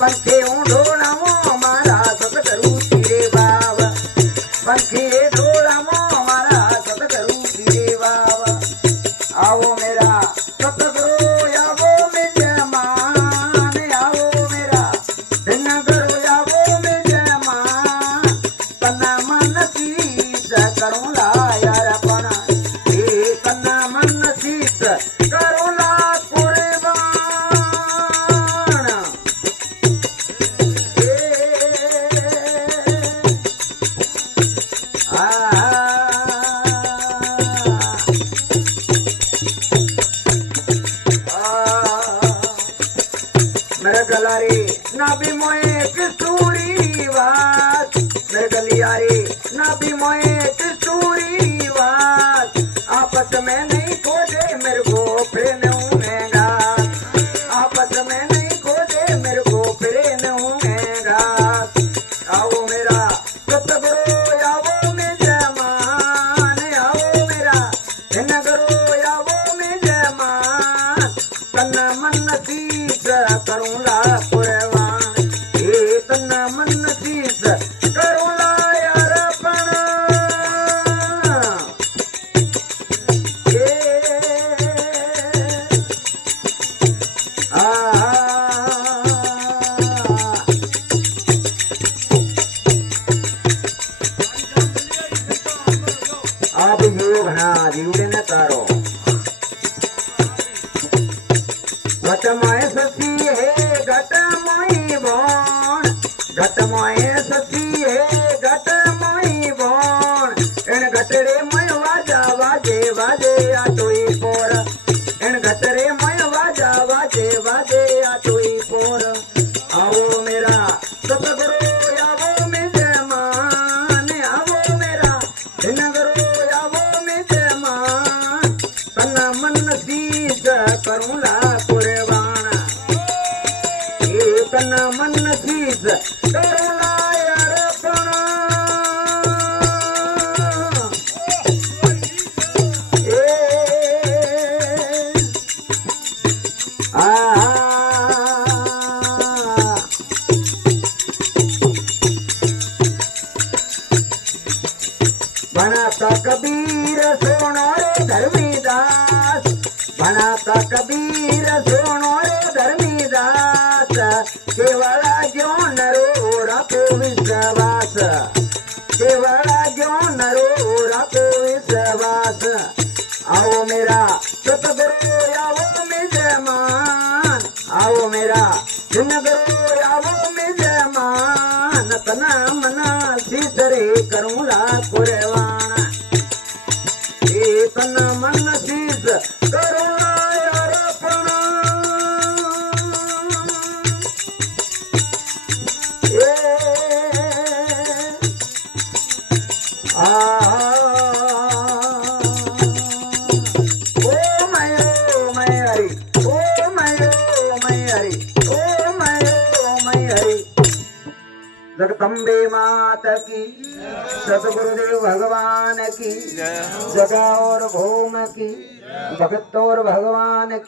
पंखे ढोलामो मारा सतगुरु तेरे बाबा पंखे ढोलामो मारा सतगुरु तेरे बाबा आओ मेरा सतगुरु आवो मेजमान आओ मेरा दिन करो आवो मेजमान तना मन शीस करूं ला यार अपना ए तना मन शीस करूं ला मेरे गलारी नाभी मोए कस्तूरी बात मेरे गलियारी नाभी मोए कस्तूरी बात आपस में नहीं खोजे मेरे को फिर नूंगा आपस में नहीं खोजे मेरे को फिर नूंगा आओ मेरा सतगुरु आवो मेजमान आओ मेरा नगरो आवो मेजमान तन मन शीस करूं ला कुर्बान ए तन मन शीस करूं ला यार अपना आप योग ना जीवड़े न तारो घट मोए सती है घट मोई बोन घट मोए सती है घट मोई बोन इन घटड़े मय वाजा वाजे वाजे आटोई पोर इन घटड़े मय वाजा वाजे वाजे आटोई पोर आओ मेरा सतगुरु आवो मेजमान आओ मेरा नगरो आवो मेजमान तन मन शीस करूं ला तन मन शीस करूं ला यार अपना बनाता कबीर सोनो रे धर्मीदास बनाता कबीर सोनो रे धर्मीदास केवला ज्ञान रो रखो विश्वास केवला ज्ञान रो रखो विश्वास आओ मेरा सतगुरु आवो मेजमान आओ मेरा नगरो आवो मेजमान तना मना शीस रे करूं ला कुर्बान ए तना मन शीस करूं ला यार अपना जगदम्बे माता की सतगुरुदेव भगवान की जगा और भूम की भगत और भगवान की।